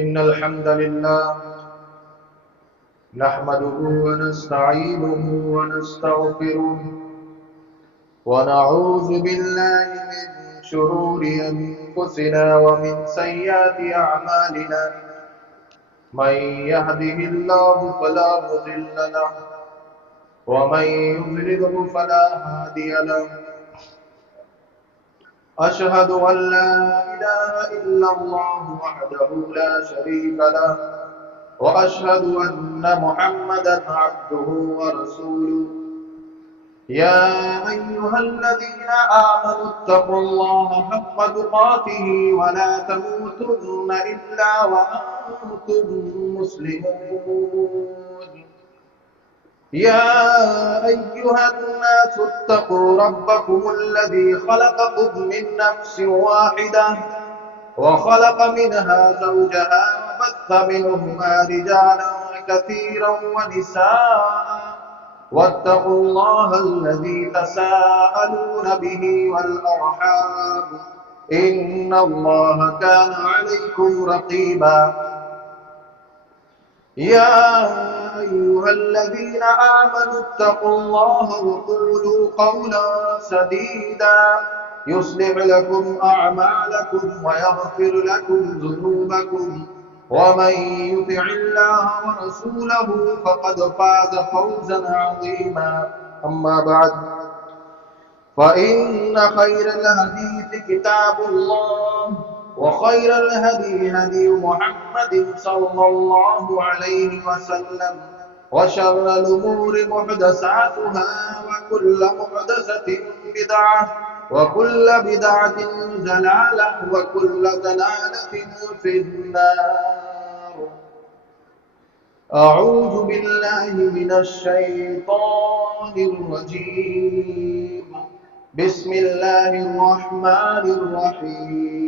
إن الحمد لله نحمده ونستعينه ونستغفره ونعوذ بالله من شرور أنفسنا ومن سيئات أعمالنا من يهده الله فلا مضل له ومن يضلله فلا هادي له أشهد أن لا إله إلا الله وحده لا شريك له وأشهد أن محمدا عبده ورسوله يا أيها الذين آمنوا اتقوا الله حق تقاته ولا تموتن إلا وأنتم مسلمون يا أيها الناس اتقوا ربكم الذي خلقكم من نفس واحدة وخلق منها زوجها وبث منهما رجالا كثيرا ونساء واتقوا الله الذي تساءلون به والأرحام إن الله كان عليكم رقيبا يا أيها الذين آمنوا اتقوا الله وقولوا قولا سديدا يصلح لكم أعمالكم ويغفر لكم ذنوبكم ومن يطع الله ورسوله فقد فاز فوزا عظيما أما بعد فإن خير الحديث كتاب الله وخير الهدي هدي محمد صلى الله عليه وسلم وشر الأمور محدثاتها وكل محدثة بدعة وكل بدعة ضلالة وكل ضلالة في النار. أعوذ بالله من الشيطان الرجيم. بسم الله الرحمن الرحيم.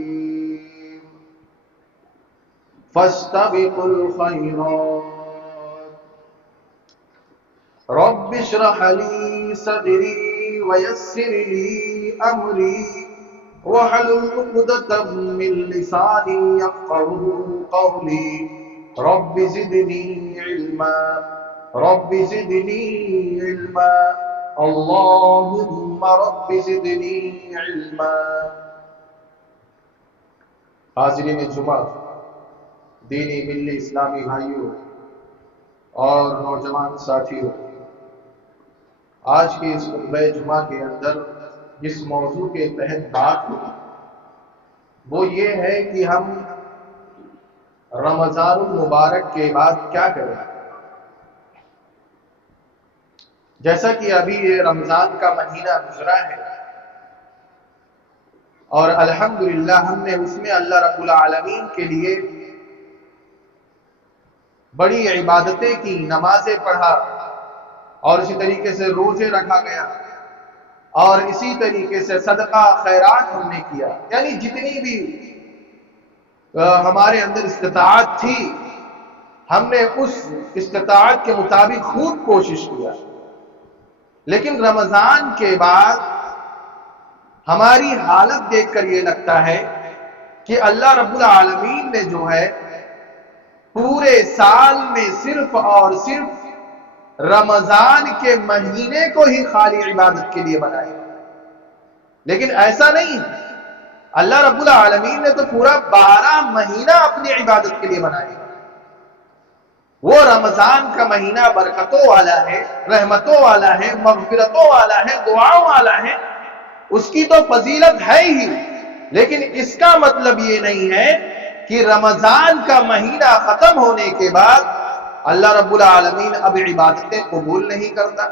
فاستبقوا الخيرات. رب اشرح لي صدري ويسر لي أمري واحلل عقدة من لساني يفقهوا قولي. رب زدني علما رب زدني علما اللهم رب زدنی علما. حاضرین جمعہ، دینی ملی اسلامی بھائیوں اور نوجوان ساتھیوں، آج کے اس خطبہ جمعہ کے اندر جس موضوع کے تحت بات ہوئی وہ یہ ہے کہ ہم رمضان المبارک کے بعد کیا کریں. جیسا کہ ابھی یہ رمضان کا مہینہ گزرا ہے اور الحمدللہ ہم نے اس میں اللہ رب العالمین کے لیے بڑی عبادتیں کی، نمازیں پڑھا اور اسی طریقے سے روزے رکھا گیا اور اسی طریقے سے صدقہ خیرات ہم نے کیا. یعنی جتنی بھی ہمارے اندر استطاعت تھی ہم نے اس استطاعت کے مطابق خوب کوشش کیا. لیکن رمضان کے بعد ہماری حالت دیکھ کر یہ لگتا ہے کہ اللہ رب العالمین نے جو ہے پورے سال میں صرف اور صرف رمضان کے مہینے کو ہی خالی عبادت کے لیے بنایا. لیکن ایسا نہیں، اللہ رب العالمین نے تو پورا 12 مہینہ اپنی عبادت کے لیے بنایا. وہ رمضان کا مہینہ برکتوں والا ہے، رحمتوں والا ہے، مغفرتوں والا ہے، دعاؤں والا ہے، اس کی تو فضیلت ہے ہی. لیکن اس کا مطلب یہ نہیں ہے کہ رمضان کا مہینہ ختم ہونے کے بعد اللہ رب العالمین اب عبادتیں قبول نہیں کرتا،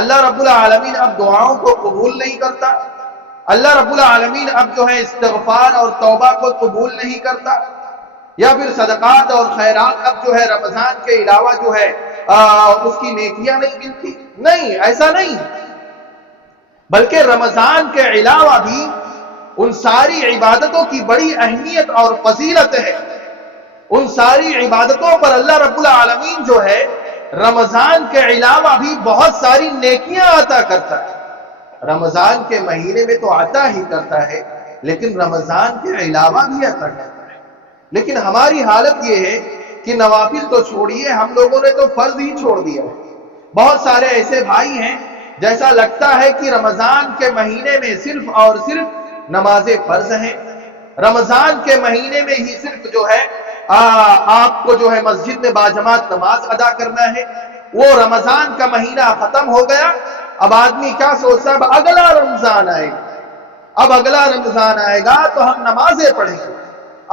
اللہ رب العالمین اب دعاؤں کو قبول نہیں کرتا، اللہ رب العالمین اب جو ہے استغفار اور توبہ کو قبول نہیں کرتا، یا پھر صدقات اور خیرات اب جو ہے رمضان کے علاوہ جو ہے اس کی نیکیاں نہیں ملتی. نہیں، ایسا نہیں، بلکہ رمضان کے علاوہ بھی ان ساری عبادتوں کی بڑی اہمیت اور فضیلت ہے. ان ساری عبادتوں پر اللہ رب العالمین جو ہے رمضان کے علاوہ بھی بہت ساری نیکیاں عطا کرتا ہے. رمضان کے مہینے میں تو عطا ہی کرتا ہے لیکن رمضان کے علاوہ بھی عطا کرتا ہے. لیکن ہماری حالت یہ ہے کہ نوافل تو چھوڑیے، ہم لوگوں نے تو فرض ہی چھوڑ دیا ہے۔ بہت سارے ایسے بھائی ہیں جیسا لگتا ہے کہ رمضان کے مہینے میں صرف اور صرف نماز فرض ہیں، رمضان کے مہینے میں ہی صرف جو ہے آپ کو جو ہے مسجد میں باجماعت نماز ادا کرنا ہے۔ وہ رمضان کا مہینہ ختم ہو گیا، اب آدمی کیا سوچتا ہے، اب اگلا رمضان آئے گا، اب اگلا رمضان آئے گا تو ہم نمازیں پڑھیں گے،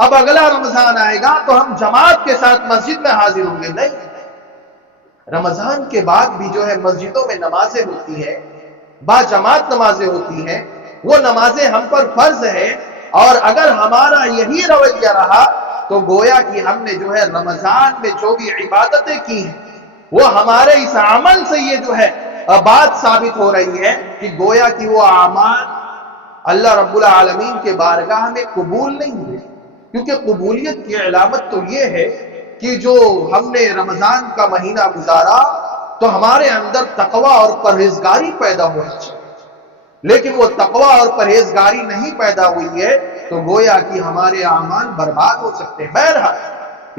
اب اگلا رمضان آئے گا تو ہم جماعت کے ساتھ مسجد میں حاضر ہوں گے۔ نہیں، رمضان کے بعد بھی جو ہے مسجدوں میں نمازیں ہوتی ہیں، باجماعت نمازیں ہوتی ہیں، وہ نمازیں ہم پر فرض ہے، اور اگر ہمارا یہی رویہ رہا تو گویا کہ ہم نے جو ہے رمضان میں جو بھی عبادتیں کی ہیں وہ ہمارے اس عمل سے یہ جو ہے بات ثابت ہو رہی ہے کہ گویا کہ وہ اعمال اللہ رب العالمین کے بارگاہ میں قبول نہیں ہوئے، کیونکہ قبولیت کی علامت تو یہ ہے کہ جو ہم نے رمضان کا مہینہ گزارا تو ہمارے اندر تقوی اور پرہیزگاری پیدا ہونی چاہیے، لیکن وہ تقوی اور پرہیزگاری نہیں پیدا ہوئی ہے تو گویا کہ ہمارے اعمال برباد ہو سکتے ہیں۔ بہرحال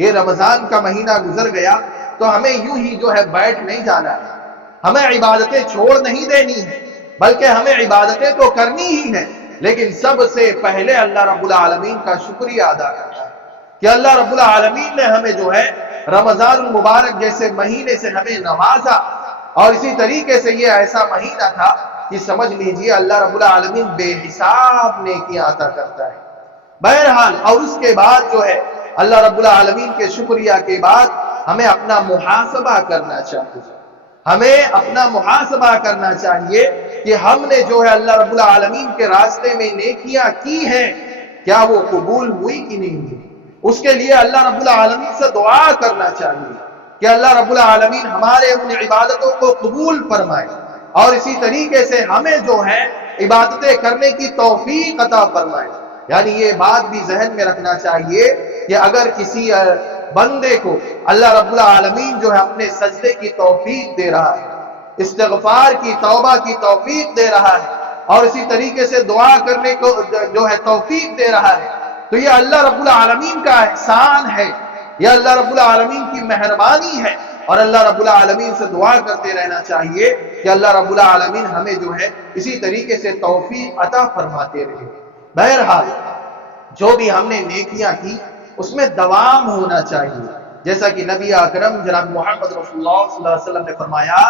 یہ رمضان کا مہینہ گزر گیا تو ہمیں یوں ہی جو ہے بیٹھ نہیں جانا ہے، ہمیں عبادتیں چھوڑ نہیں دینی ہے، بلکہ ہمیں عبادتیں تو کرنی ہی ہے، لیکن سب سے پہلے اللہ رب العالمین کا شکریہ ادا کرنا ہے کہ اللہ رب العالمین نے ہمیں جو ہے رمضان المبارک جیسے مہینے سے ہمیں نوازا، اور اسی طریقے سے یہ ایسا مہینہ تھا کہ سمجھ لیجئے اللہ رب العالمین بے حساب نیکیاں عطا کرتا ہے۔ بہرحال اور اس کے بعد جو ہے اللہ رب العالمین کے شکریہ کے بعد ہمیں اپنا محاسبہ کرنا چاہیے، ہمیں اپنا محاسبہ کرنا چاہیے کہ ہم نے جو ہے اللہ رب العالمین کے راستے میں نیکیاں کی ہیں، کیا وہ قبول ہوئی کہ نہیں ہوئی۔ اس کے لیے اللہ رب العالمین سے دعا کرنا چاہیے کہ اللہ رب العالمین ہمارے ان عبادتوں کو قبول فرمائے، اور اسی طریقے سے ہمیں جو ہے عبادتیں کرنے کی توفیق عطا فرمائے۔ یعنی یہ بات بھی ذہن میں رکھنا چاہیے کہ اگر کسی بندے کو اللہ رب العالمین جو ہے اپنے سجدے کی توفیق دے رہا ہے، استغفار کی توبہ کی توفیق دے رہا ہے، اور اسی طریقے سے دعا کرنے کو جو ہے توفیق دے رہا ہے، تو یہ اللہ رب العالمین کا احسان ہے، یہ اللہ رب العالمین کی مہربانی ہے، اور اللہ رب العالمین سے دعا کرتے رہنا چاہیے کہ اللہ رب العالمین ہمیں جو ہے اسی طریقے سے توفیق عطا فرماتے رہے۔ بہرحال جو بھی ہم نے نیکیاں کی اس میں دوام ہونا چاہیے، جیسا کہ نبی اکرم جناب محمد رسول اللہ صلی اللہ علیہ وسلم نے فرمایا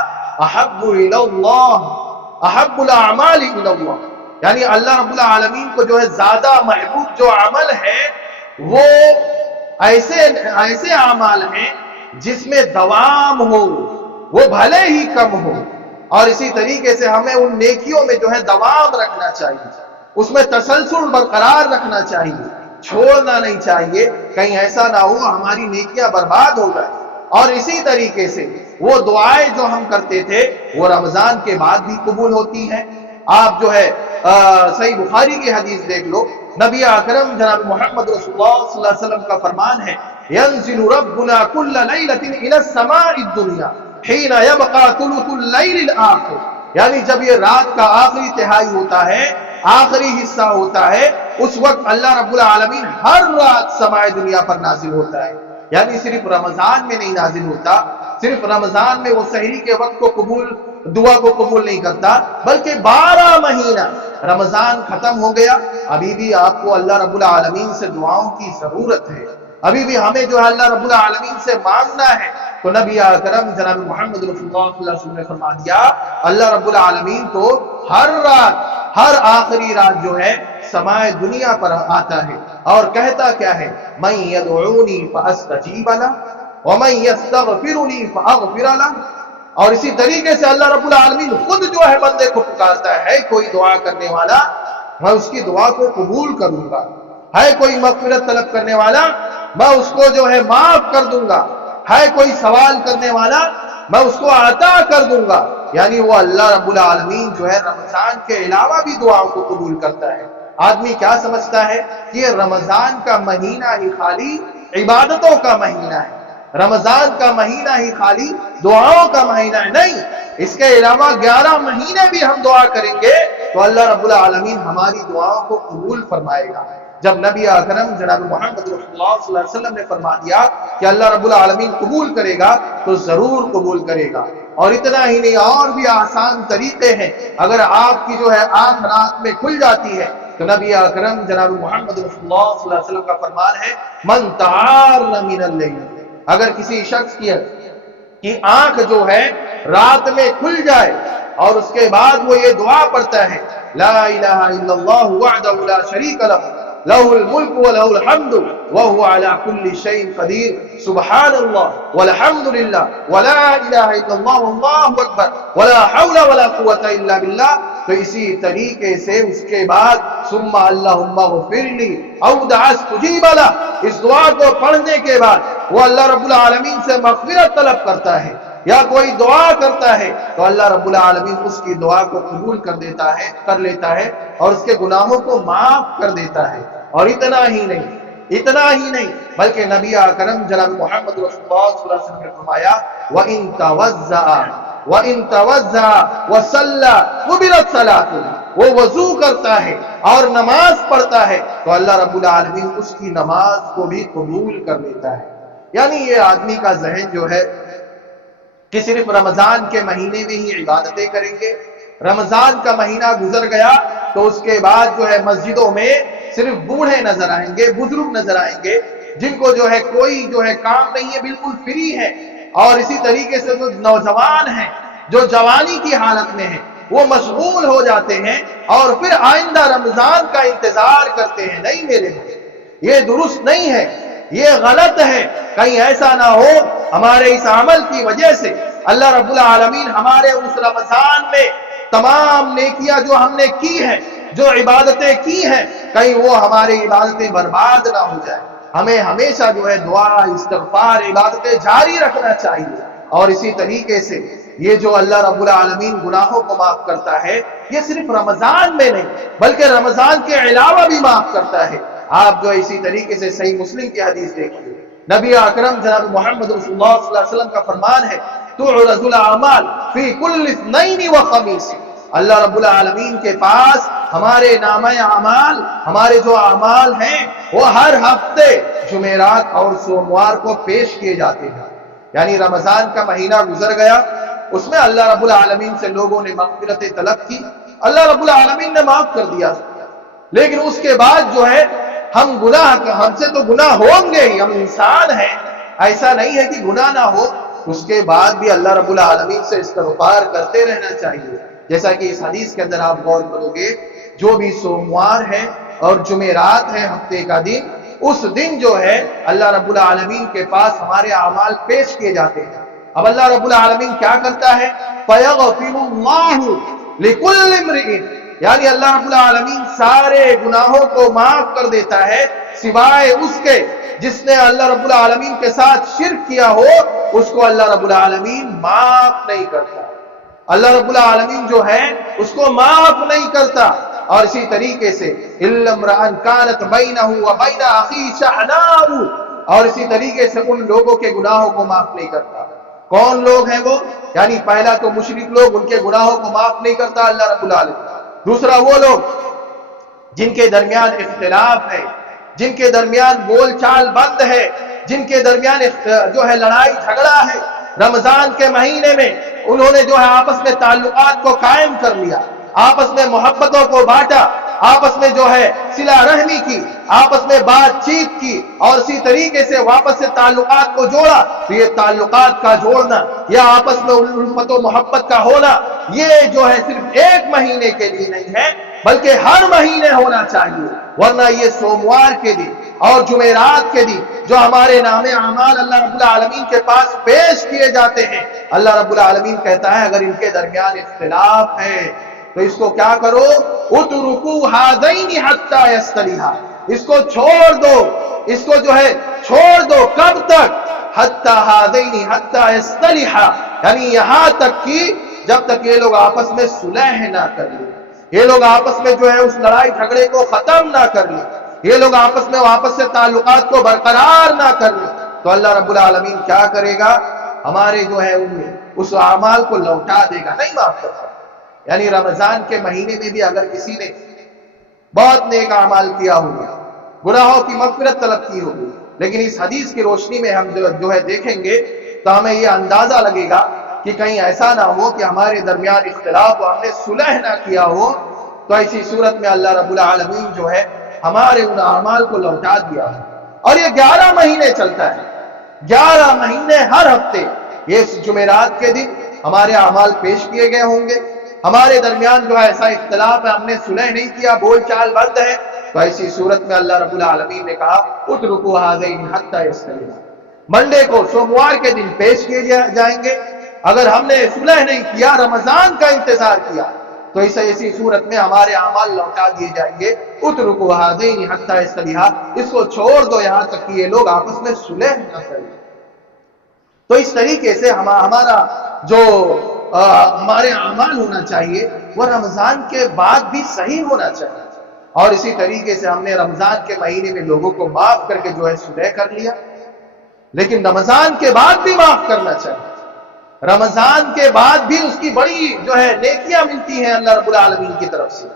احب الی اللہ احب الاعمال الی اللہ، یعنی اللہ رب العالمین کو جو ہے زیادہ محبوب جو عمل ہے وہ ایسے اعمال ہیں جس میں دوام ہو، وہ بھلے ہی کم ہو، اور اسی طریقے سے ہمیں ان نیکیوں میں جو ہے دوام رکھنا چاہیے، اس میں تسلسل برقرار رکھنا چاہیے، چھوڑنا نہیں چاہیے، کہیں ایسا نہ ہو ہماری نیکیاں برباد ہو جائے۔ اور اسی طریقے سے وہ دعائیں جو ہم کرتے تھے وہ رمضان کے بعد بھی قبول ہوتی ہیں۔ آپ جو ہے صحیح بخاری کی حدیث دیکھ لو، نبی اکرم جناب محمد رسول اللہ صلی اللہ علیہ وسلم کا فرمان ہے ينزل ربنا كل ليلة إلى السماء الدنيا حين يبقى ثلث الليل الآخر، یعنی جب یہ رات کا آخری تہائی ہوتا ہے، آخری حصہ ہوتا ہے، اس وقت اللہ رب العالمین ہر رات سماء دنیا پر نازل ہوتا ہے، یعنی صرف رمضان میں نہیں نازل ہوتا، صرف رمضان میں وہ سحری کے وقت کو دعا کو قبول نہیں کرتا، بلکہ 12 مہینہ رمضان ختم ہو گیا، ابھی بھی آپ کو اللہ رب العالمین سے دعاؤں کی ضرورت ہے، ابھی بھی ہمیں جو ہے اللہ رب العالمین سے مانگنا ہے۔ تو نبی اکرم جناب محمد رسول اللہ صلی اللہ علیہ وسلم نے فرما دیا اللہ رب العالمین تو ہر رات، ہر آخری رات جو ہے سماء دنیا پر آتا ہے اور کہتا کیا ہے من یدعونی فاستجیب لہ ومن یستغفرنی فاغفر لہ، اور اسی طریقے سے اللہ رب العالمین خود جو ہے بندے کو پکارتا ہے کوئی دعا کرنے والا میں اس کی دعا کو قبول کروں گا، ہے کوئی مغفرت طلب کرنے والا میں اس کو جو ہے معاف کر دوں گا، ہے کوئی سوال کرنے والا میں اس کو عطا کر دوں گا۔ یعنی وہ اللہ رب العالمین جو ہے رمضان کے علاوہ بھی دعاؤں کو قبول کرتا ہے۔ آدمی کیا سمجھتا ہے کہ یہ رمضان کا مہینہ ہی خالی عبادتوں کا مہینہ ہے، رمضان کا مہینہ ہی خالی دعاؤں کا مہینہ ہے، نہیں، اس کے علاوہ 11 مہینے بھی ہم دعا کریں گے تو اللہ رب العالمین ہماری دعاؤں کو قبول فرمائے گا۔ جب نبی اکرم جناب محمد رسول اللہ صلی اللہ علیہ وسلم نے فرما دیا کہ اللہ رب العالمین قبول کرے گا تو ضرور قبول کرے گا۔ اور اتنا ہی نہیں، اور بھی آسان طریقے ہیں۔ اگر آپ کی جو ہے آنکھ رات میں کھل جاتی ہے تو نبی اکرم جناب محمد رسول اللہ صلی اللہ علیہ وسلم کا فرمان ہے من تعار من اللیل، اگر کسی شخص کی آنکھ جو ہے رات میں کھل جائے اور اس کے بعد وہ یہ دعا پڑھتا ہے لا الہ الا اللہ وحدہ لا شریک لہ لہ الملک ولہ الحمد وہو علی کل شیء قدیر سبحان اللہ والحمد للہ ولا الہ الا اللہ واللہ اکبر ولا حول ولا قوة الا باللہ، تو اسی طریقے سے اس کے بعد ثم اللہم اغفر لی او دعا استجیب لہ، اس دعا کو پڑھنے کے بعد وہ اللہ رب العالمین سے مغفرت طلب کرتا ہے یا کوئی دعا کرتا ہے تو اللہ رب العالمین اس کی دعا کو قبول کر لیتا ہے اور اس کے گناہوں کو معاف کر دیتا ہے۔ اور اتنا ہی نہیں بلکہ نبی اکرم جناب محمد رسول اللہ صلی اللہ علیہ وسلم نے فرمایا وَإِن تَوَزَّعَ وَصَلَّى قُبِلَتْ صَلَاتُهُ، وہ وضو کرتا ہے اور نماز پڑھتا ہے تو اللہ رب العالمین اس کی نماز کو بھی قبول کر لیتا ہے۔ یعنی یہ آدمی کا ذہن جو ہے کہ صرف رمضان کے مہینے میں ہی عبادتیں کریں گے، رمضان کا مہینہ گزر گیا تو اس کے بعد جو ہے مسجدوں میں صرف بوڑھے نظر آئیں گے، بزرگ نظر آئیں گے، جن کو جو ہے کوئی جو ہے کام نہیں ہے، بالکل فری ہے۔ اور اسی طریقے سے جو نوجوان ہیں جو جوانی کی حالت میں ہیں وہ مشغول ہو جاتے ہیں اور پھر آئندہ رمضان کا انتظار کرتے ہیں۔ نہیں میرے بھائی، یہ درست نہیں ہے، یہ غلط ہے۔ کہیں ایسا نہ ہو ہمارے اس عمل کی وجہ سے اللہ رب العالمین ہمارے اس رمضان میں تمام نیکیاں جو ہم نے کی ہیں، جو عبادتیں کی ہیں، کہیں وہ ہماری عبادتیں برباد نہ ہو جائیں۔ ہمیں ہمیشہ جو ہے دعا، استغفار، عبادتیں جاری رکھنا چاہیے۔ اور اسی طریقے سے یہ جو اللہ رب العالمین گناہوں کو معاف کرتا ہے یہ صرف رمضان میں نہیں بلکہ رمضان کے علاوہ بھی معاف کرتا ہے۔ آپ جو اسی طریقے سے صحیح مسلم کی حدیث دیکھیے، نبی اکرم جناب محمد رسول اللہ صلی اللہ علیہ وسلم کا فرمان ہے تعرض الاعمال فی کل اثنین وخمیس، اللہ رب العالمین کے پاس ہمارے نامہ اعمال، ہمارے جو اعمال ہیں وہ ہر ہفتے جمعرات اور سوموار کو پیش کیے جاتے ہیں۔ یعنی رمضان کا مہینہ گزر گیا، اس میں اللہ رب العالمین سے لوگوں نے مغفرت طلب کی، اللہ رب العالمین نے معاف کر دیا، لیکن اس کے بعد جو ہے ہم سے تو گناہ ہوں گے ہی، ہم انسان ہیں، ایسا نہیں ہے کہ گناہ نہ ہو، اس کے بعد بھی اللہ رب العالمین سے استغفار کرتے رہنا چاہیے۔ جیسا کہ اس حدیث کے اندر آپ غور کرو گے، جو بھی سوموار ہے اور جمعرات ہے ہفتے کا دن، اس دن جو ہے اللہ رب العالمین کے پاس ہمارے اعمال پیش کیے جاتے ہیں۔ اب اللہ رب العالمین کیا کرتا ہے؟ فَيَغْفِرُ اللَّهُ لِكُلِّ امْرِئٍ، یعنی اللہ رب العالمین سارے گناہوں کو معاف کر دیتا ہے سوائے اس کے جس نے اللہ رب العالمین کے ساتھ شرک کیا ہو، اس کو اللہ رب العالمین معاف نہیں کرتا۔ اللہ رب العالمین جو ہے اس کو معاف نہیں کرتا۔ اور اسی طریقے سے إِلَّا امْرَأً كَانَتْ بَيْنَهُ وَبَيْنَ أَخِيهِ شَحْنَاءٌ، اور اسی طریقے سے ان لوگوں کے گناہوں کو معاف نہیں کرتا۔ کون لوگ ہیں وہ؟ یعنی پہلا تو مشرک لوگ، ان کے گناہوں کو معاف نہیں کرتا اللہ رب العالمین۔ دوسرا وہ لوگ جن کے درمیان اختلاف ہے، جن کے درمیان بول چال بند ہے، جن کے درمیان جو ہے لڑائی جھگڑا ہے، رمضان کے مہینے میں انہوں نے جو ہے آپس میں تعلقات کو قائم کر لیا، آپس میں محبتوں کو بانٹا، آپس میں جو ہے صلہ رحمی کی، آپس میں بات چیت کی اور اسی طریقے سے واپس سے تعلقات کو جوڑا، تو یہ تعلقات کا جوڑنا یا آپس میں الفت و محبت کا ہونا یہ جو ہے صرف ایک مہینے کے لیے نہیں ہے بلکہ ہر مہینے ہونا چاہیے، ورنہ یہ سوموار کے دن اور جمعرات کے دن جو ہمارے نام اعمال اللہ رب العالمین کے پاس پیش کیے جاتے ہیں، اللہ رب العالمین کہتا ہے اگر ان کے درمیان اختلاف ہے تو اس کو کیا کرو؟ اترکوا ھذین حتی یصطلحا، اس کو چھوڑ دو، اس کو جو ہے چھوڑ دو، کب تک؟ حتی ھذین حتی یصطلحا، یعنی یہاں تک کہ جب تک یہ لوگ آپس میں صلح نہ کر لیں، یہ لوگ آپس میں جو ہے اس لڑائی جھگڑے کو ختم نہ کر لیں، یہ لوگ آپس میں واپس سے تعلقات کو برقرار نہ کر لیں، تو اللہ رب العالمین کیا کرے گا؟ ہمارے جو ہے اس اعمال کو لوٹا دے گا، نہیں معاف کرتا۔ یعنی رمضان کے مہینے میں بھی اگر کسی نے بہت نیک اعمال کیا ہوگا گناہوں کی مغفرت طلب کی ہوگی. لیکن اس حدیث کی روشنی میں ہم جو ہے دیکھیں گے تو ہمیں یہ اندازہ لگے گا کہ کہیں ایسا نہ ہو کہ ہمارے درمیان اختلاف ہو، ہم نے صلح نہ کیا ہو، تو ایسی صورت میں اللہ رب العالمین جو ہے ہمارے ان اعمال کو لوٹا دیا ہے. اور یہ 11 مہینے چلتا ہے، 11 مہینے ہر ہفتے یہ جمعرات کے دن ہمارے اعمال پیش کیے گئے ہوں گے. ہمارے درمیان جو ہے ایسا اختلاف ہے، ہم نے صلح نہیں کیا، بول چال بند ہے، تو ایسی صورت میں اللہ رب العالمین نے کہا اترکوا ھذین حتی یصطلحا. منڈے کو سوموار کے دن پیش کیے جائیں گے. اگر ہم نے صلح نہیں کیا، رمضان کا انتظار کیا، تو ایسی صورت میں ہمارے اعمال لوٹا دیے جائیں گے. اترکوا ھذین حتی یصطلحا، اس کو چھوڑ دو یہاں تک کہ یہ لوگ آپس میں صلح نہ کریں. تو اس طریقے سے ہمارا جو ہمارے اعمال ہونا چاہیے وہ رمضان کے بعد بھی صحیح ہونا چاہیے. اور اسی طریقے سے ہم نے رمضان کے مہینے میں لوگوں کو معاف کر کے جو ہے صلح کر لیا، لیکن رمضان کے بعد بھی معاف کرنا چاہیے. رمضان کے بعد بھی اس کی بڑی جو ہے نیکیاں ملتی ہیں اللہ رب العالمین کی طرف سے،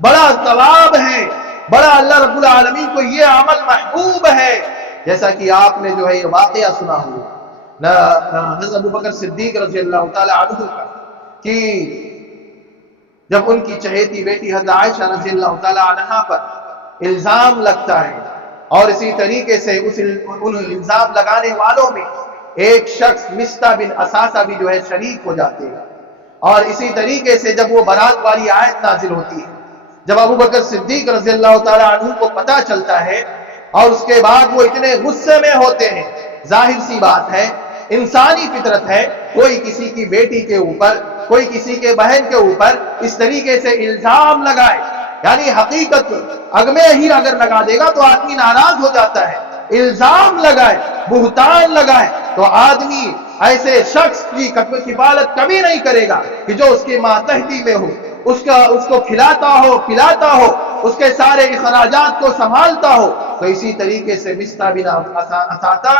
بڑا ثواب ہے، بڑا اللہ رب العالمین کو یہ عمل محبوب ہے. جیسا کہ آپ نے جو ہے یہ واقعہ سنا ہوا حضرت ابوبکر صدیق رضی اللہ تعالی عنہ کا، کہ جب ان کی چہیتی بیٹی حضرت عائشہ رضی اللہ تعالی عنہا پر الزام لگتا ہے، اور اسی طریقے سے ان الزام لگانے والوں میں ایک شخص مستہ بن اساسہ بھی جو ہے شریک ہو جاتے ہیں. اور اسی طریقے سے جب وہ برات والی آیت نازل ہوتی ہے، جب ابوبکر صدیق رضی اللہ تعالی عنہ کو پتہ چلتا ہے، اور اس کے بعد وہ اتنے غصے میں ہوتے ہیں. ظاہر سی بات ہے، انسانی فطرت ہے، کوئی کسی کی بیٹی کے اوپر، کوئی کسی کے بہن کے اوپر اس طریقے سے الزام لگائے، یعنی حقیقت اگمے ہی اگر لگا دے گا تو آدمی ناراض ہو جاتا ہے. الزام لگائے، بہتان لگائے، تو آدمی ایسے شخص کی کفالت کبھی نہیں کرے گا کہ جو اس کی ماتحتی میں ہو، اس کو کھلاتا ہو، پلاتا ہو، اس کے سارے اخراجات کو سنبھالتا ہو. تو اسی طریقے سے مستہ بن اساسہ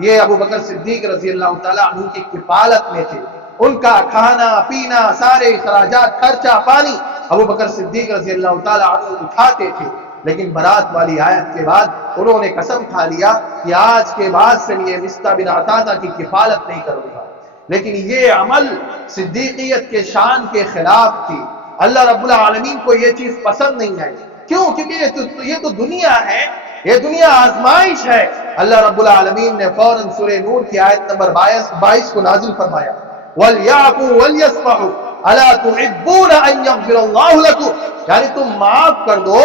یہ ابوبکر صدیق رضی اللہ تعالیٰ عنہ کی کفالت میں تھے. ان کا کھانا پینا، سارے اخراجات، خرچہ پانی ابوبکر صدیق رضی اللہ تعالیٰ عنہ اٹھاتے تھے. لیکن برات والی آیت کے بعد انہوں نے قسم کھا لیا کہ آج کے بعد سے یہ مستہ بن اساسہ کی کفالت نہیں کروں گا. لیکن یہ عمل صدیقیت کے شان کے خلاف تھی. اللہ رب العالمین کو یہ چیز پسند نہیں ہے. کیوں؟ کیونکہ یہ تو دنیا ہے، یہ دنیا آزمائش ہے. اللہ رب العالمین نے فوراً سورہ نور کی آیت نمبر 22 کو نازل فرمایا، وَلْيَعْفُوا وَلْيَصْفَحُوا أَلَا تُحِبُّونَ أَن يَغْفِرَ اللَّهُ لَكُمْ. یعنی تم معاف کر دو،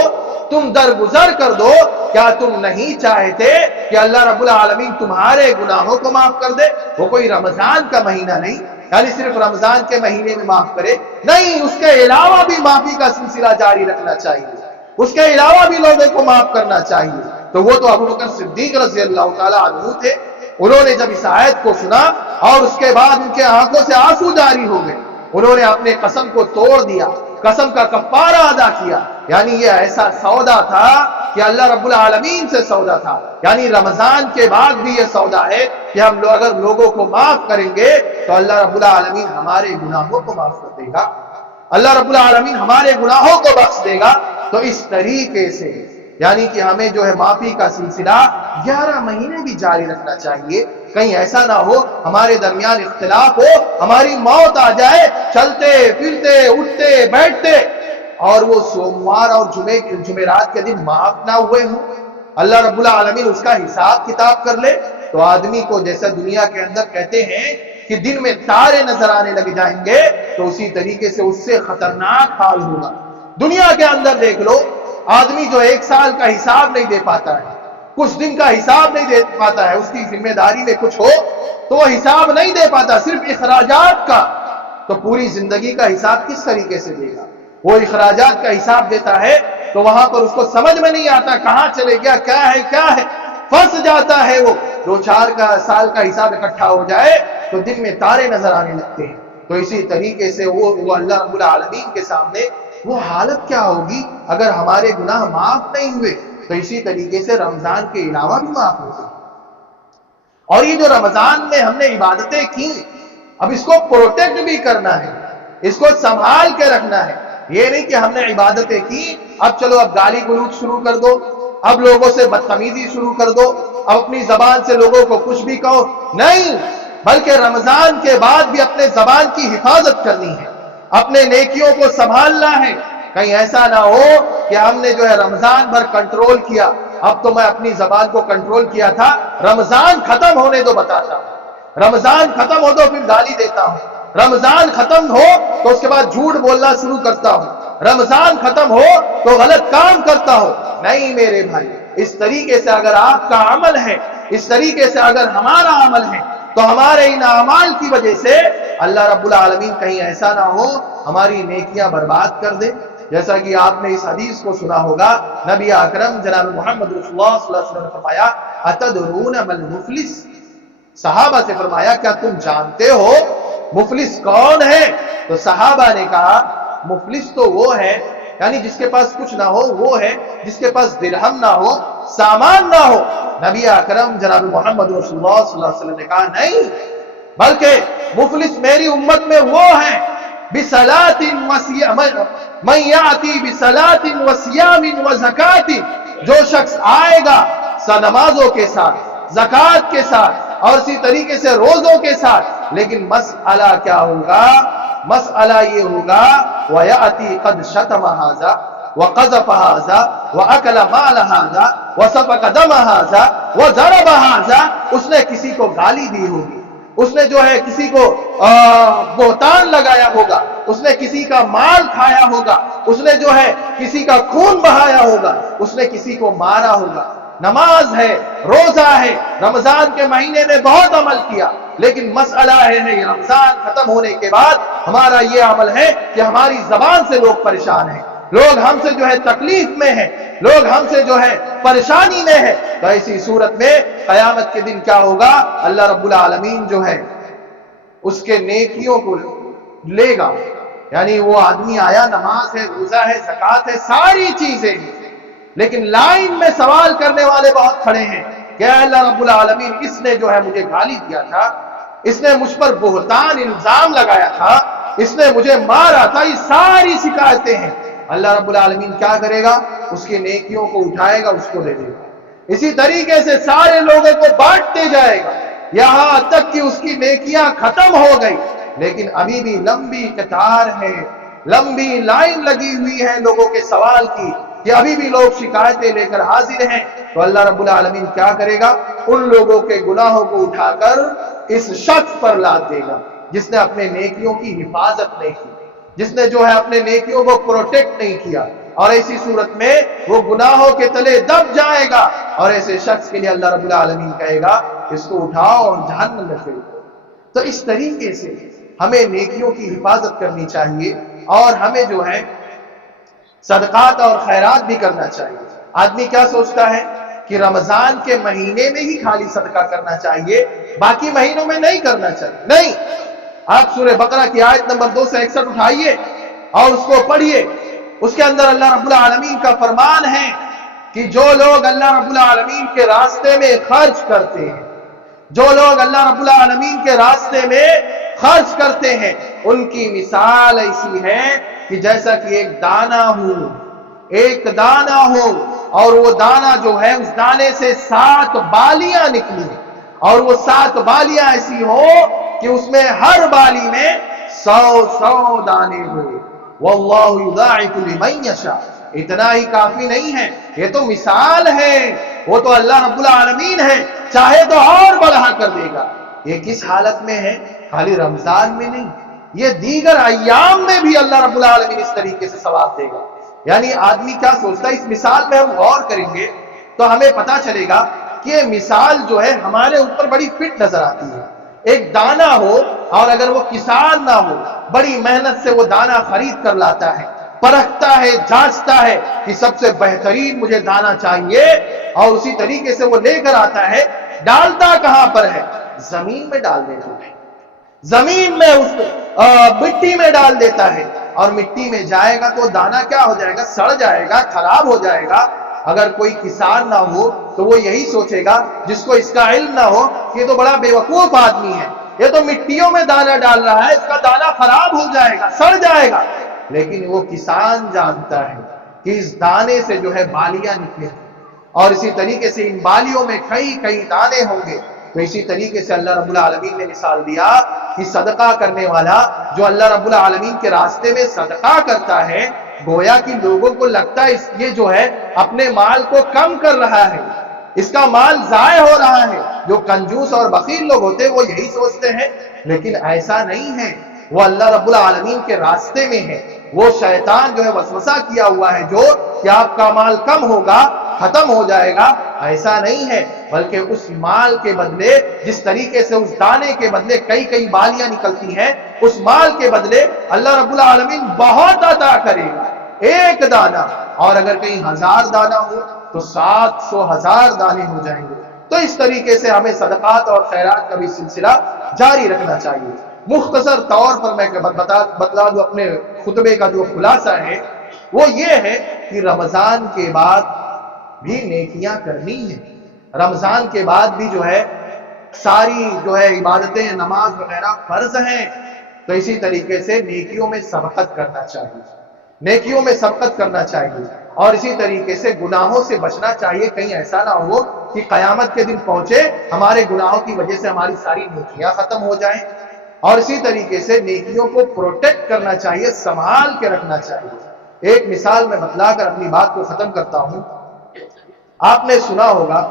تم درگزر کر دو. کیا تم نہیں چاہتے کہ اللہ رب العالمین تمہارے گناہوں کو معاف کر دے؟ وہ کوئی رمضان کا مہینہ نہیں یعنی صرف رمضان کے مہینے میں معاف کرے، نہیں، اس کے علاوہ بھی معافی کا سلسلہ جاری رکھنا چاہیے، اس کے علاوہ بھی لوگوں کو معاف کرنا چاہیے. تو وہ تو ابوبکر صدیق رضی اللہ تعالی عنہ تھے. انہوں نے جب اس آیت کو سنا اور اس کے بعد ان کے آنکھوں سے آنسو جاری ہو گئے، انہوں نے اپنے قسم کو توڑ دیا، قسم کا کفارہ ادا کیا. یعنی یہ ایسا سودا تھا کہ اللہ رب العالمین سے سودا تھا. یعنی رمضان کے بعد بھی یہ سودا ہے کہ ہم لوگ اگر لوگوں کو معاف کریں گے تو اللہ رب العالمین ہمارے گناہوں کو معاف کر دے گا، اللہ رب العالمین ہمارے گناہوں کو بخش دے گا. تو اس طریقے سے یعنی کہ ہمیں جو ہے معافی کا سلسلہ 11 مہینے بھی جاری رکھنا چاہیے. کہیں ایسا نہ ہو ہمارے درمیان اختلاف ہو، ہماری موت آ جائے چلتے پھرتے اٹھتے بیٹھتے، اور وہ سوموار اور جمعرات کے دن معاف نہ ہوئے ہوں. اللہ رب العالمین اس کا حساب کتاب کر لے تو آدمی کو جیسا دنیا کے اندر کہتے ہیں کہ دن میں تارے نظر آنے لگ جائیں گے، تو اسی طریقے سے اس سے خطرناک حال ہوگا. دنیا کے اندر دیکھ لو، آدمی جو 1 سال کا حساب نہیں دے پاتا ہے، کچھ دن کا حساب نہیں دے پاتا ہے، اس کی ذمہ داری میں کچھ ہو تو وہ حساب نہیں دے پاتا، صرف اخراجات کا. تو پوری زندگی کا حساب کس طریقے سے دے گا؟ وہ اخراجات کا حساب دیتا ہے تو وہاں پر اس کو سمجھ میں نہیں آتا کہاں چلے گیا، کیا ہے، پھنس جاتا ہے. وہ 2-4 سال کا حساب اکٹھا ہو جائے تو دن میں تارے نظر آنے لگتے ہیں. تو اسی طریقے سے وہ اللہ رب العالمین کے سامنے وہ حالت کیا ہوگی اگر ہمارے گناہ معاف نہیں ہوئے. تو اسی طریقے سے رمضان کے علاوہ بھی معاف ہوتے ہیں. اور یہ جو رمضان میں ہم نے عبادتیں کی، اب اس کو پروٹیکٹ بھی کرنا ہے، اس کو سنبھال کے رکھنا ہے. یہ نہیں کہ ہم نے عبادتیں کی اب چلو اب گالی گلوچ شروع کر دو، اب لوگوں سے بدتمیزی شروع کر دو، اب اپنی زبان سے لوگوں کو کچھ بھی کہو، نہیں، بلکہ رمضان کے بعد بھی اپنے زبان کی حفاظت کرنی ہے، اپنے نیکیوں کو سنبھالنا ہے۔ کہیں ایسا نہ ہو کہ ہم نے جو ہے رمضان بھر کنٹرول کیا، اب تو میں اپنی زبان کو کنٹرول کیا تھا، رمضان ختم ہونے دو بتاتا ہوں، رمضان ختم ہو تو پھر گالی دیتا ہوں، رمضان ختم ہو تو اس کے بعد جھوٹ بولنا شروع کرتا ہوں، رمضان ختم ہو تو غلط کام کرتا ہو۔ نہیں میرے بھائی، اس طریقے سے اگر آپ کا عمل ہے، اس طریقے سے اگر ہمارا عمل ہے، تو ہمارے ان اعمال کی وجہ سے اللہ رب العالمین کہیں ایسا نہ ہو ہماری نیکیاں برباد کر دے۔ جیسا کہ آپ نے اس حدیث کو سنا ہوگا، نبی اکرم جناب محمد رسول اللہ صلی اللہ علیہ وسلم نے فرمایا اتدرون ما المفلس، صحابہ سے فرمایا کیا تم جانتے ہو مفلس کون ہے؟ تو صحابہ نے کہا مفلس تو وہ ہے، یعنی جس کے پاس کچھ نہ ہو، وہ ہے جس کے پاس درہم نہ ہو، سامان نہ ہو۔ نبی اکرم جناب محمد رسول اللہ صلی اللہ علیہ وسلم نے کہا نہیں، بلکہ مفلس میری امت میں وہ ہے بصلاۃ وصیام، من یاتی بصلاۃ وصیام وزکات، جو شخص آئے گا نمازوں کے ساتھ، زکات کے ساتھ اور اسی طریقے سے روزوں کے ساتھ، لیکن مسئلہ کیا ہوگا؟ مسئلہ یہ ہوگا وَيَأْتِي قَدْ شَتَمَ هَذَا وَقَذَفَ هَذَا وَأَكَلَ مَالَ هَذَا وَسَفَكَ دَمَ هَذَا وَضَرَبَ هَذَا، اس نے کسی کو گالی دی ہوگی، اس نے جو ہے کسی کو بہتان لگایا ہوگا، اس نے کسی کا مال کھایا ہوگا، اس نے جو ہے کسی کا خون بہایا ہوگا، اس نے کسی کو مارا ہوگا۔ نماز ہے، روزہ ہے، رمضان کے مہینے میں بہت عمل کیا، لیکن مسئلہ ہے رمضان ختم ہونے کے بعد ہمارا یہ عمل ہے کہ ہماری زبان سے لوگ پریشان ہیں، لوگ ہم سے جو ہے تکلیف میں ہیں، لوگ ہم سے جو ہے پریشانی میں ہے۔ تو ایسی صورت میں قیامت کے دن کیا ہوگا؟ اللہ رب العالمین جو ہے اس کے نیکیوں کو لے گا، یعنی وہ آدمی آیا، نماز ہے، روزہ ہے، زکات ہے، ساری چیزیں ہیں، لیکن لائن میں سوال کرنے والے بہت کھڑے ہیں کہ اے اللہ رب العالمین، اس نے جو ہے مجھے گالی دیا تھا، اس نے مجھ پر بہتان الزام لگایا تھا، اس نے مجھے مارا تھا، یہ ساری شکایتیں ہیں۔ اللہ رب العالمین کیا کرے گا؟ اس کی نیکیوں کو اٹھائے گا، اس کو لے لے گا، اسی طریقے سے سارے لوگوں کو بانٹتے جائے گا، یہاں تک کہ اس کی نیکیاں ختم ہو گئی، لیکن ابھی بھی لمبی قطار ہے، لمبی لائن لگی ہوئی ہے لوگوں کے سوال کی، کہ ابھی بھی لوگ شکایتیں لے کر حاضر ہیں۔ تو اللہ رب العالمین کیا کرے گا؟ ان لوگوں کے گناہوں کو اٹھا کر اس شخص پر لاد دے گا جس نے اپنے نیکیوں کی حفاظت نہیں کی، جس نے جو ہے اپنے نیکیوں کو پروٹیکٹ نہیں کیا، اور ایسی صورت میں وہ گناہوں کے تلے دب جائے گا، اور ایسے شخص کے لیے اللہ رب العالمین کہے گا اس کو اٹھاؤ اور جہنم میں پھینک دو۔ تو اس طریقے سے ہمیں نیکیوں کی حفاظت کرنی چاہیے، اور ہمیں جو ہے صدقات اور خیرات بھی کرنا چاہیے۔ آدمی کیا سوچتا ہے کہ رمضان کے مہینے میں ہی خالی صدقہ کرنا چاہیے، باقی مہینوں میں نہیں کرنا چاہیے۔ نہیں، آپ سورہ بقرہ کی آیت نمبر 261 اٹھائیے اور اس کو پڑھیے، اس کے اندر اللہ رب العالمین کا فرمان ہے کہ جو لوگ اللہ رب العالمین کے راستے میں خرچ کرتے ہیں، جو لوگ اللہ رب العالمین کے راستے میں خرچ کرتے ہیں، ان کی مثال ایسی ہے کہ جیسا کہ ایک دانہ ہو، ایک دانہ ہو، اور وہ دانہ جو ہے اس دانے سے 7 بالیاں نکلی، اور وہ 7 بالیاں ایسی ہو کہ اس میں ہر بالی میں 100 دانے ہوئے۔ واللہ یضاعف لمن یشاء، اتنا ہی کافی نہیں ہے، یہ تو مثال ہے، وہ تو اللہ رب العالمین ہے، چاہے تو اور بڑھا کر دے گا۔ یہ کس حالت میں ہے؟ خالی رمضان میں نہیں، یہ دیگر ایام میں بھی اللہ رب العالمین اس طریقے سے ثواب دے گا۔ یعنی آدمی کیا سوچتا ہے؟ اس مثال میں ہم غور کریں گے تو ہمیں پتا چلے گا کہ یہ مثال جو ہے ہمارے اوپر بڑی فٹ نظر آتی ہے۔ ایک دانہ ہو، اور اگر وہ کسان نہ ہو، بڑی محنت سے وہ دانہ خرید کر لاتا ہے، پرکھتا ہے، جانچتا ہے کہ سب سے بہترین مجھے دانہ چاہیے، اور اسی طریقے سے وہ لے کر آتا ہے، ڈالتا کہاں پر ہے؟ زمین میں ڈال دیتا ہے، زمین میں اس مٹی میں ڈال دیتا ہے، اور مٹی میں جائے گا تو دانہ کیا ہو جائے گا؟ سڑ جائے گا، خراب ہو جائے گا۔ اگر کوئی کسان نہ ہو تو وہ یہی سوچے گا، جس کو اس کا علم نہ ہو، یہ تو بڑا بیوقوف آدمی ہے، یہ تو مٹیوں میں دانہ ڈال رہا ہے، اس کا دانہ خراب ہو جائے گا، سڑ جائے گا۔ لیکن وہ کسان جانتا ہے کہ اس دانے سے جو ہے بالیاں نکلیں، اور اسی طریقے سے ان بالیوں میں کئی کئی دانے ہوں گے۔ تو اسی طریقے سے اللہ رب العالمین نے مثال دیا کہ صدقہ کرنے والا جو اللہ رب العالمین کے راستے میں صدقہ کرتا ہے، گویا کہ لوگوں کو لگتا ہے یہ جو ہے اپنے مال کو کم کر رہا ہے، اس کا مال ضائع ہو رہا ہے۔ جو کنجوس اور بخیل لوگ ہوتے ہیں وہ یہی سوچتے ہیں، لیکن ایسا نہیں ہے۔ وہ اللہ رب العالمین کے راستے میں ہے، وہ شیطان جو ہے وسوسہ کیا ہوا ہے جو کہ آپ کا مال کم ہوگا، ختم ہو جائے گا، ایسا نہیں ہے، بلکہ اس مال کے بدلے جس طریقے سے اس دانے کے بدلے کئی کئی بالیاں نکلتی ہیں، اس مال کے بدلے اللہ رب العالمین بہت عطا کرے گا۔ ایک دانہ، اور اگر کہیں 1000 دانہ ہو تو 700,000 دانے ہو جائیں گے۔ تو اس طریقے سے ہمیں صدقات اور خیرات کا بھی سلسلہ جاری رکھنا چاہیے۔ مختصر طور پر میں بتلا دوں اپنے خطبے کا جو خلاصہ ہے وہ یہ ہے کہ رمضان کے بعد بھی نیکیاں کرنی ہیں، رمضان کے بعد بھی جو ہے ساری جو ہے عبادتیں، نماز وغیرہ فرض ہیں، تو اسی طریقے سے نیکیوں میں سبقت کرنا چاہیے، نیکیوں میں سبقت کرنا چاہیے، اور اسی طریقے سے گناہوں سے بچنا چاہیے۔ کہیں ایسا نہ ہو کہ قیامت کے دن پہنچے ہمارے گناہوں کی وجہ سے ہماری ساری نیکیاں ختم ہو جائیں، اور اسی طریقے سے نیکیوں کو پروٹیکٹ کرنا چاہیے، سنبھال کے رکھنا چاہیے۔ ایک مثال میں بتلا کر اپنی بات کو ختم کرتا ہوں۔ آپ نے سنا ہوگا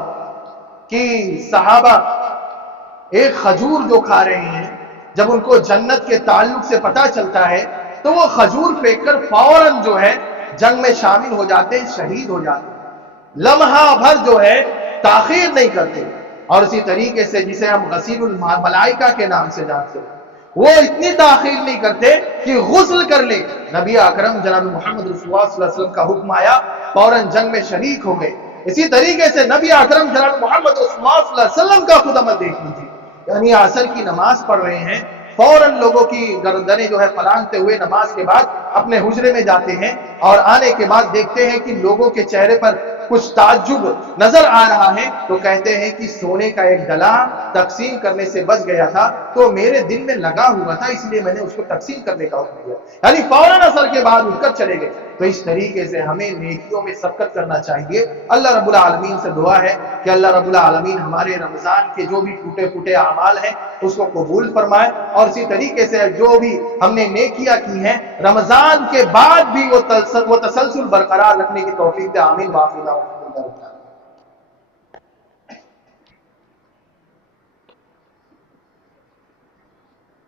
کہ صحابہ ایک کھجور جو کھا رہے ہیں، جب ان کو جنت کے تعلق سے پتہ چلتا ہے تو وہ کھجور پھینک کر فوراً جو ہے جنگ میں شامل ہو جاتے ہیں، شہید ہو جاتے ہیں، لمحہ بھر جو ہے تاخیر نہیں کرتے۔ اور اسی طریقے سے جسے ہم غسیل الملائکہ کے نام سے جانتے ہیں، وہ اتنی تاخیر نہیں کرتے کہ غسل کر لے۔ نبی اکرم جناب محمد رسول اللہ صلی اللہ علیہ وسلم کا حکم آیا، فوراً جنگ میں شریک ہو گئے۔ اسی طریقے سے نبی اکرم جناب محمد رسول اللہ صلی اللہ علیہ وسلم کا خود عمل دیکھ لیجیے، یعنی عصر کی نماز پڑھ رہے ہیں، فوراً لوگوں کی گردنیں جو ہے پلانگتے ہوئے نماز کے بعد اپنے حجرے میں جاتے ہیں، اور آنے کے بعد دیکھتے ہیں کہ لوگوں کے چہرے پر کچھ تعجب نظر آ رہا ہے، تو کہتے ہیں کہ سونے کا ایک ڈلا تقسیم کرنے سے بچ گیا تھا، تو میرے دل میں لگا ہوا تھا، اس لیے میں نے اس کو تقسیم کرنے کا حکم دیا، یعنی فوراً عصر کے بعد اٹھ کر چلے گئے۔ تو اس طریقے سے ہمیں نیکیوں میں سبقت کرنا چاہیے۔ اللہ رب العالمین سے دعا ہے کہ اللہ رب العالمین ہمارے رمضان کے جو بھی ٹوٹے پھوٹے اعمال ہیں اس کو قبول فرمائے، اور اسی طریقے سے جو بھی ہم نے نیکیاں کی ہیں رمضان کے بعد بھی وہ تسلسل برقرار رکھنے کی توفیق دے۔ آمین وآخر دعوانا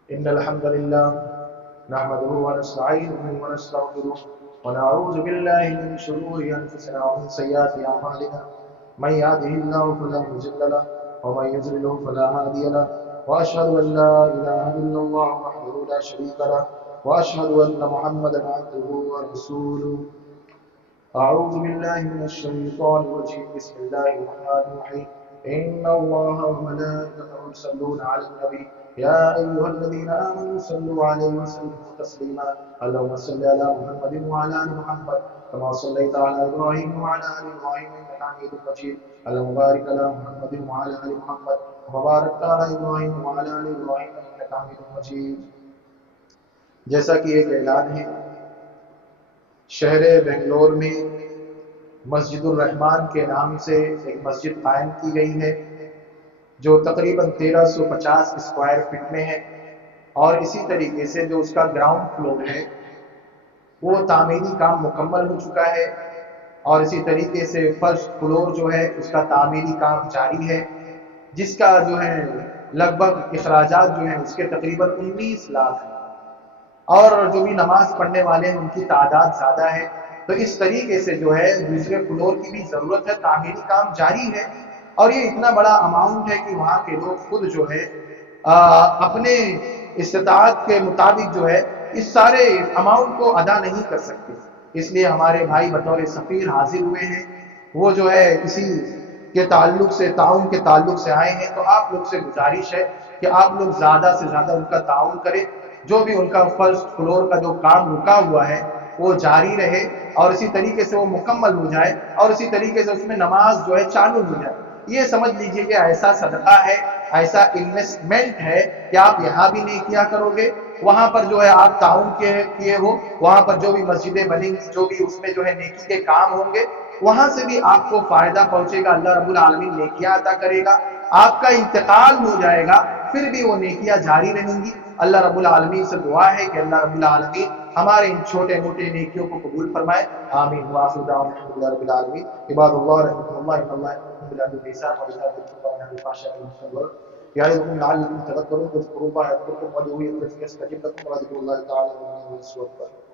ان الحمد للہ نحمده ونستعینه ونستغفره ونعوذ باللہ من شرور انفسنا ومن سیئات اعمالنا من يهده الله فلا مضل له ومن يضلل فلا هادي له واشهد ان لا اله الا الله وحده لا شريك له واشهد ان محمدا عبده ورسوله اعوذ باللہ من الشیطان الرجیم بسم اللہ الرحمن الرحیم ان اللہ وملائکته یصلون علی النبی یا ایها الذین آمنوا صلوا علیہ وسلموا تسلیما اللهم صل علی محمد وعلى آل محمد كما صليت على ابراہیم وعلى آل ابراہیم انك حمید مجید اللهم بارک علی محمد وعلى آل محمد كما بارکت علی ابراہیم وعلى آل ابراہیم انك حمید مجید۔ جیسا کہ ایک اعلان ہے، شہر بنگلور میں مسجد الرحمان کے نام سے ایک مسجد قائم کی گئی ہے جو تقریباً 1350 اسکوائر فٹ میں ہے، اور اسی طریقے سے جو اس کا گراؤنڈ فلور ہے وہ تعمیری کام مکمل ہو چکا ہے، اور اسی طریقے سے فرسٹ فلور جو ہے اس کا تعمیری کام جاری ہے، جس کا جو ہے لگ بھگ اخراجات جو ہیں اس کے تقریباً 19 لاکھ ہیں، اور جو بھی نماز پڑھنے والے ہیں ان کی تعداد زیادہ ہے۔ تو اس طریقے سے جو ہے دوسرے فلور کی بھی ضرورت ہے، تعمیری کام جاری ہے، اور یہ اتنا بڑا اماؤنٹ ہے کہ وہاں کے لوگ خود جو ہے اپنے استطاعت کے مطابق جو ہے اس سارے اماؤنٹ کو ادا نہیں کر سکتے، اس لیے ہمارے بھائی بطور سفیر حاضر ہوئے ہیں، وہ جو ہے اسی کے تعلق سے، تعاون کے تعلق سے آئے ہیں۔ تو آپ لوگ سے گزارش ہے کہ آپ لوگ زیادہ سے زیادہ ان کا تعاون کریں، جو بھی ان کا فرسٹ فلور کا جو کام رکا ہوا ہے وہ جاری رہے، اور اسی طریقے سے وہ مکمل ہو جائے، اور اسی طریقے سے اس میں نماز جو ہے چالو ہو جائے۔ یہ سمجھ لیجئے کہ ایسا صدقہ ہے، ایسا انویسٹمنٹ ہے کہ آپ یہاں بھی نیکیاں کرو گے، وہاں پر جو ہے آپ تعاون کیے ہو، وہاں پر جو بھی مسجدیں بنیں گی، جو بھی اس میں جو ہے نیکی کے کام ہوں گے، وہاں سے بھی آپ کو فائدہ پہنچے گا، اللہ رب العالمین نیکیاں عطا کرے گا، آپ کا انتقال ہو جائے گا پھر بھی وہ نیکیاں جاری رہیں گی۔ اللہ رب العالمین سے دعا ہے کہ اللہ رب العالمین ہمارے ان چھوٹے موٹے نیکیوں کو قبول فرمائے، آمین۔ وآخر دعوانا الحمدللہ رب العالمین۔ عباد اللہ رحمۃ اللہ ان اللہ یأمر بالعدل والإحسان وإيتاء ذي القربى وينهى عن الفحشاء والمنكر يعظكم لعلكم تذكرون، اذكروا الله يذكركم وادعوه يستجب لكم ولذكر الله تعالى أكبر۔